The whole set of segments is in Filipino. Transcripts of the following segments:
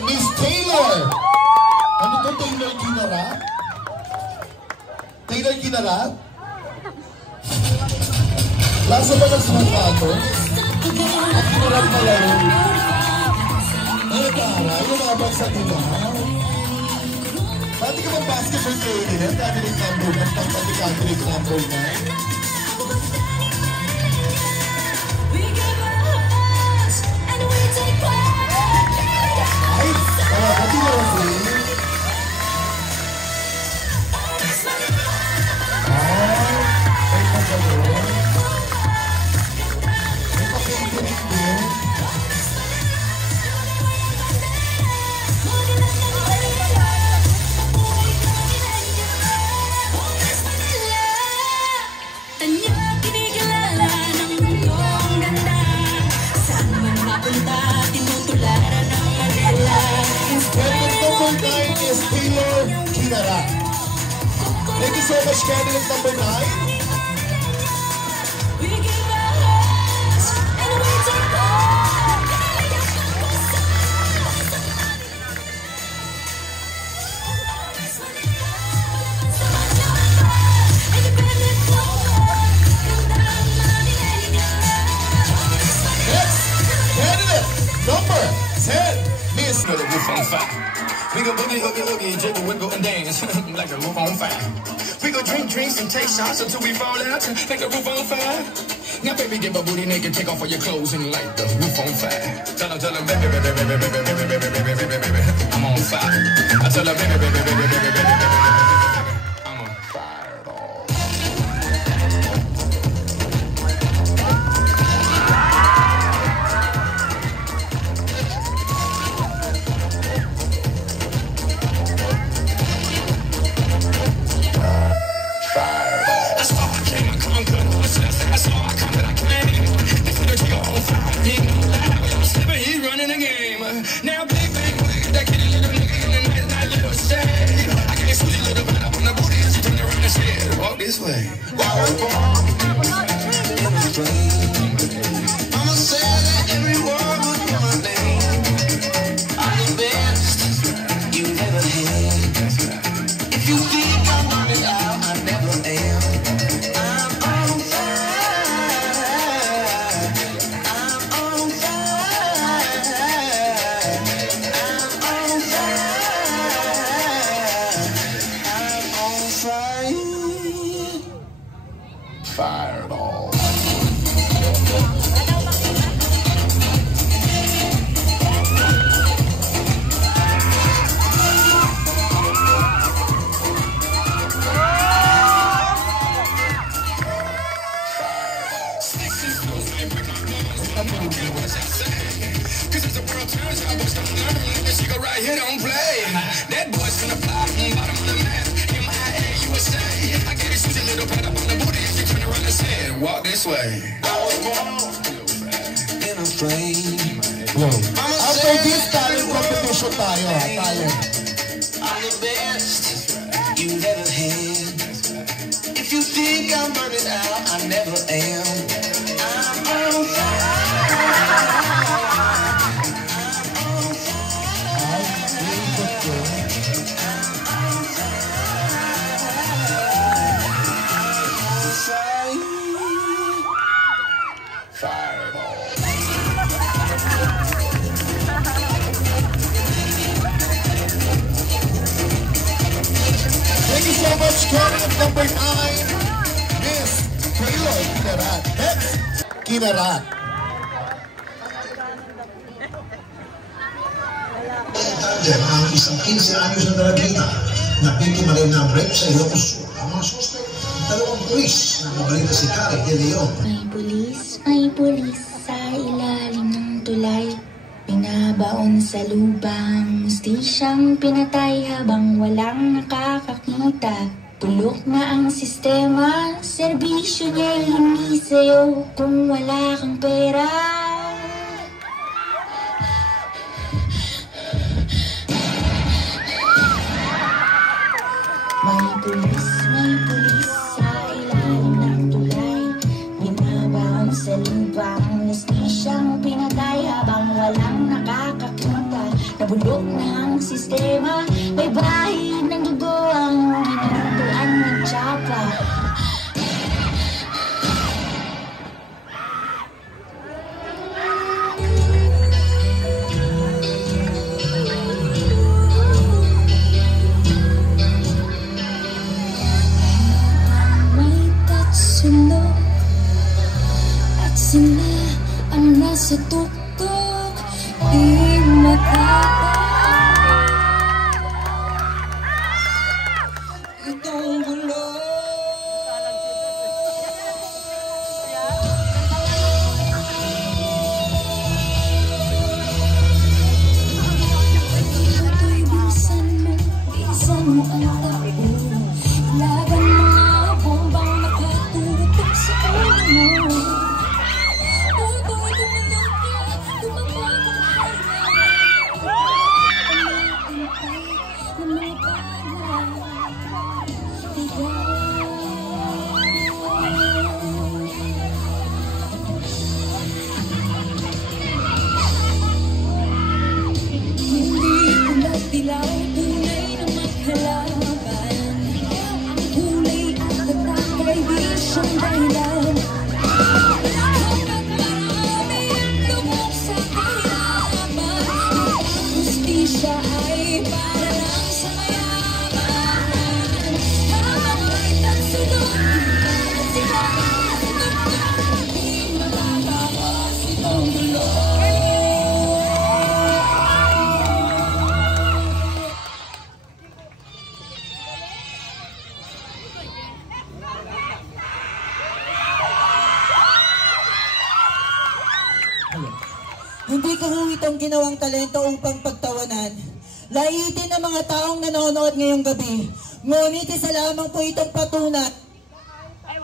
Miss Taylor. Ano to, Taylor Kinara? Taylor Kinara? Lasa ba ng sapatos? Ang hirap na laro. Ano tara? Yung mga bansa nila. Pati ka bang basketball player? Catholic number 1, pati Catholic number 9. Thank you so much, candidate number 9. Number 10, Miss with a roof on fire. We gon' boogie, hoogie, hoogie, jiggle, wiggle, and dance like a roof on fire. We gon' drink drinks and take shots until we fall out like a roof on fire. Now baby, get my booty naked, take off all your clothes and light the roof on fire. Tell them, baby, baby, baby, baby, baby, baby, baby, baby, baby, I'm on fire. I tell her, baby, baby, baby, baby, baby, baby, baby, I'm on fire, dog. This way. I'ma say that every word would be my name. I'm the best you've ever had. If you think I'm running out, I never am. I'm on fire. I'm on fire. I'm on fire. I'm on fire. Fireball. That boy's gonna fly from the bottom of the map. MIA USA. I gave you a little pat up on the booty as you turn around and said, walk this way. I was born in a frame. After this talent competition tayo, tayo. I'm the best you've ever had. If you think I'm burning out, I never am. I'm on fire. Thank you so much, candidate number 9, Miss Taylor Kinarat. Next, Kinarat. Ang isang 15 anyos na dalagita na biktima rin ng rape sa Ilocos Sur. Ang mga suspect, 2 pulis na mabalita si Kari de Leon. May pulis sa ilalim ng tulay. Pinabaon sa lubang, mustisyang pinatay habang walang nakakakita. Tulok na ang sistema, serbisyo niya'y hindi sa'yo kung wala kang pera. May pulis sa ilalim ng tulay. Pinabaon sa lubang, mustisyang pinatay habang walang nakakakita. Nabulok Siya ay para lang sa mayaman. Habang nagsunod sila, di matatapos itong gulo. Hindi ko itong ginawang talento upang pagtawanan. Laitin ng mga taong nanonood ngayong gabi. Ngunit isa lamang po itong patunay.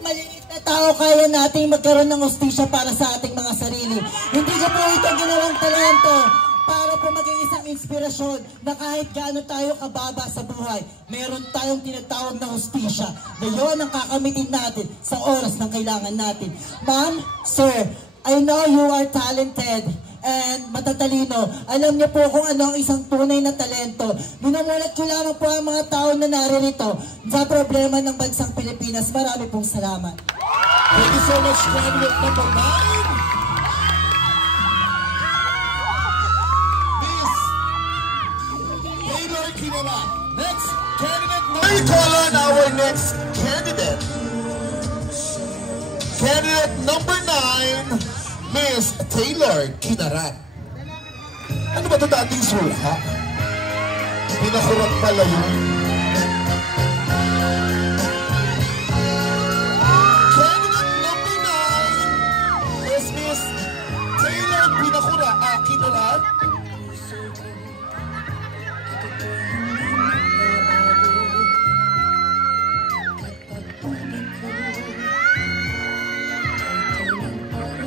Maliit na tao kaya nating magkaroon ng hustisya para sa ating mga sarili. Hindi ko po itong ginawang talento para po maging isang inspirasyon na kahit gaano tayo kababa sa buhay, meron tayong tinatawag na hustisya na yun ang kakamitin natin sa oras ng kailangan natin. Ma'am, sir, I know you are talented and matatalino. Alam niyo po kung ano ang isang tunay na talento. Minamulat ko lamang po ang mga tao na naririto sa problema ng bansang Pilipinas. Marami pong salamat. Thank you so much, candidate number 9. Miss Taylor Kinala. Next candidate number 9. We call on our next candidate. Candidate number 9, Miss Taylor Kinarat. Ano ba ito dating sulha? Pinakurat pala yun. Candidate number 9 is Miss Taylor Kinarat.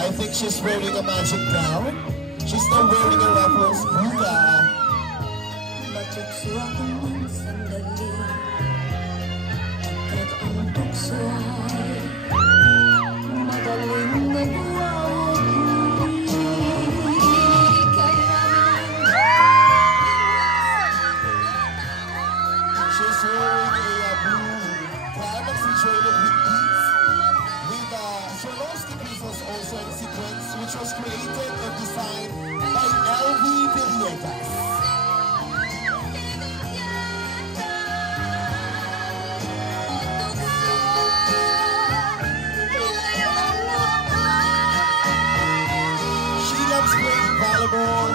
I think she's wearing a magic gown. She's not wearing a ruffles. Buga. Matukso ako ng sandali at ang tukso ay madaling nagwawagi. She's wearing a blue Galaxy Journal with beads. With Swarovski pieces also in sequence, which was created and designed by LV Villegas. She loves playing volleyball,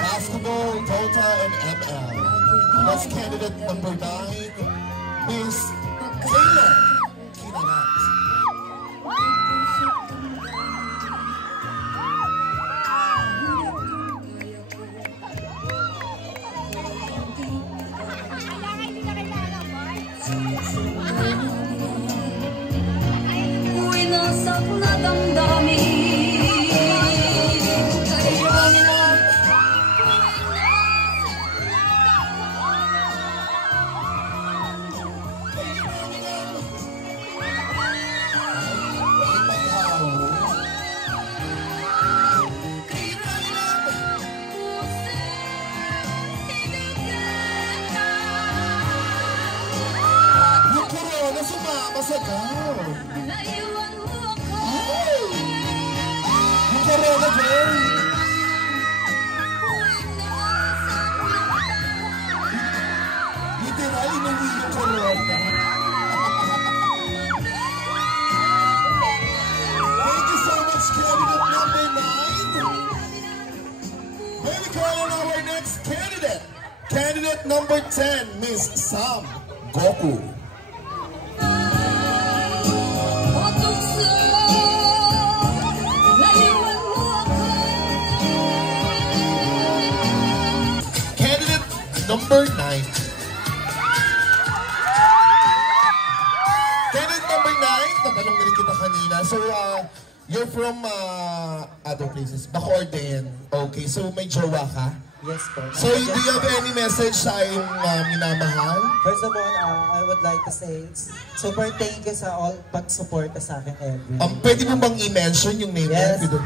basketball, Dota, and ML. That's candidate number 9, Miss Taylor Kinarat. Winasak na damdamin kayo nila. Yung corona sumama sa gown. Naiwan mo ako. Yung corona, girl. Literal, inuwi yung corona. Thank you so much, candidate number 9. May we call on our next candidate. Candidate number 10, Miss Sam Goku. Candidate number 9. Candidate number 9, natanong na rin kita kanina. So, you're from other places. Bacoor din. Okay, so may jowa ka? Yes po. So, do you have any message sa iyong minamahal? First of all, I would like to say, super thank you sa all pag-suporta sa akin every Pwede mo bang i-mention yung name Yes. niya?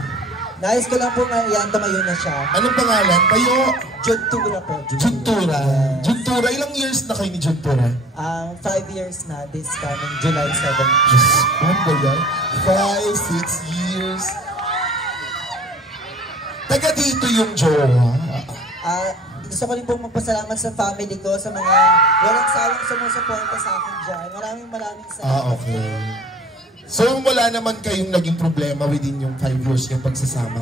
Nais ko lang po nga yan, tumayo na siya. Anong pangalan? Kayo? Juntura po. Juntura. Yes. Juntura, ilang years na kayo ni Juntura? 5 years na, this coming July 7. Diyos, ano ba yan? 5, 6 years. Taga dito yung jowa. gusto ko rin pong magpasalamat sa family ko, sa mga walang sawang sumusuporta sa akin dyan. Maraming salamat. Okay. So, wala naman kayong naging problema within yung 5 years yung pagsasama?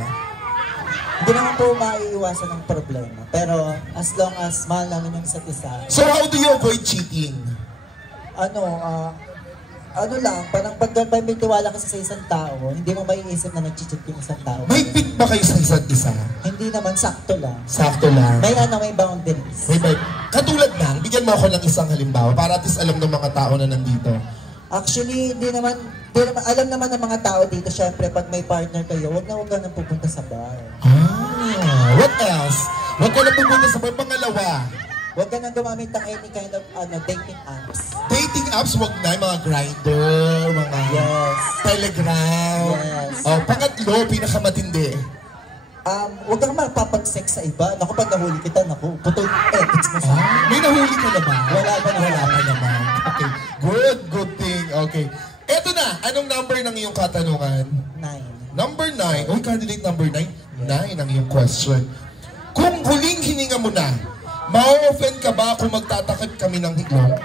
Hindi naman po maiiwasan ng problema. Pero as long as mahal namin yung isa't isa. So, how do you avoid cheating? Ano lang, parang pag may tiwala kasi sa isang tao, hindi mo maiisip na nag-cheat yung isang tao. May pick ba kayo sa isa't isa? Hindi naman, sakto lang. Sakto lang. May boundaries. Katulad lang, bigyan mo ako ng isang halimbawa para at least alam ng mga tao na nandito. Actually, hindi naman, alam naman ng mga tao dito, syempre, pag may partner kayo, huwag ka nang pupunta sa bar. What else? Huwag ka nang pupunta sa bar. Pangalawa, huwag ka nang gumamit ng any kind of dating apps. dating apps, wag na, mga Grindr, mga Telegram. Yes. Pangatlo, pinakamatindi. Huwag kang magpapag-sex sa iba. Naku, pag nahuli kita, putol ethics mo sa akin. May nahuli ka na ba? Wala pa naman. Okay, good thing. Okay. Eto na, anong number ng iyong katanungan? 9. Number 9. Candidate number 9. 9 ang iyong question. Kung huling hininga mo na, ma-offend ka ba kung magtatakip kami ng ilong?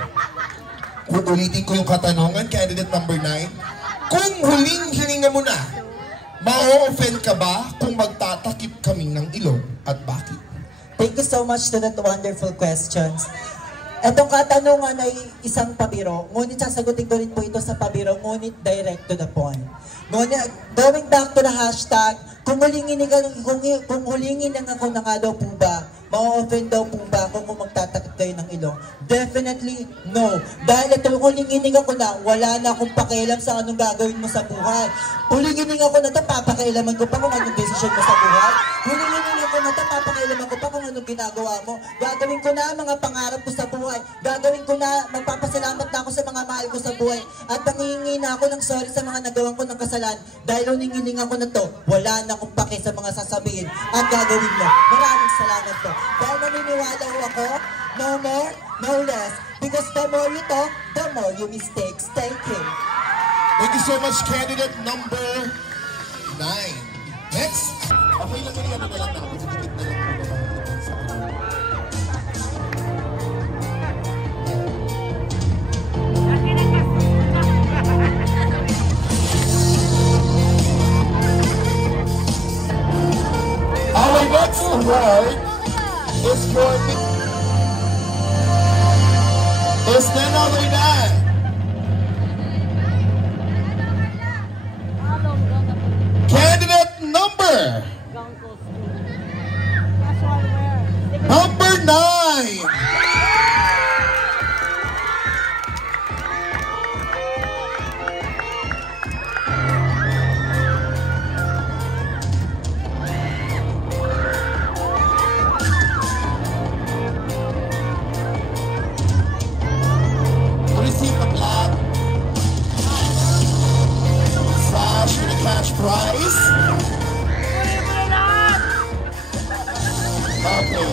Ulitin ko yung katanungan, candidate number 9. Kung huling hininga mo na, ma-offend ka ba kung magtatakip kami ng ilong at bakit? Thank you so much to that wonderful questions. Itong katanungan ay isang pabiro, ngunit sasagutin ko rin po ito sa pabiro, ngunit direct to the point. Ngunit, going back to the hashtag, kung hulingin ako na nga daw po ba, ma-offend daw po ba ako kung magtatakip kayo ng ilong? Definitely, no. Dahil ito, hulingin ako na, wala na akong pakialam sa anong gagawin mo sa buhay. Hulingin ako na ito, papakailaman ko pa kung anong desisyon mo sa buhay. Hulingin ako na ito, papakailaman ko pa kung anong ginagawa mo. Gagawin ko na ang mga pangarap ko sa buhay. Gagawin ko na, magpapasalamat na ako sa mga mahal ko sa buhay. At nangingi na ako ng sorry sa mga nagawan ko ng kasalanan. Dahil huningiling ako na to, wala na akong pake sa mga sasabihin at gagawin mo. Maraming salamat po. Dahil naniniwala ko ako, no more, no less. Because the more you talk, the more you mistake. Thank you. Thank you so much, candidate number 9. Next. Okay lang yun, ano na lang na. Dikit na lang. Our next award is going to is none other than candidate number 9. Receive a plaque, sash with a cash prize. Okay.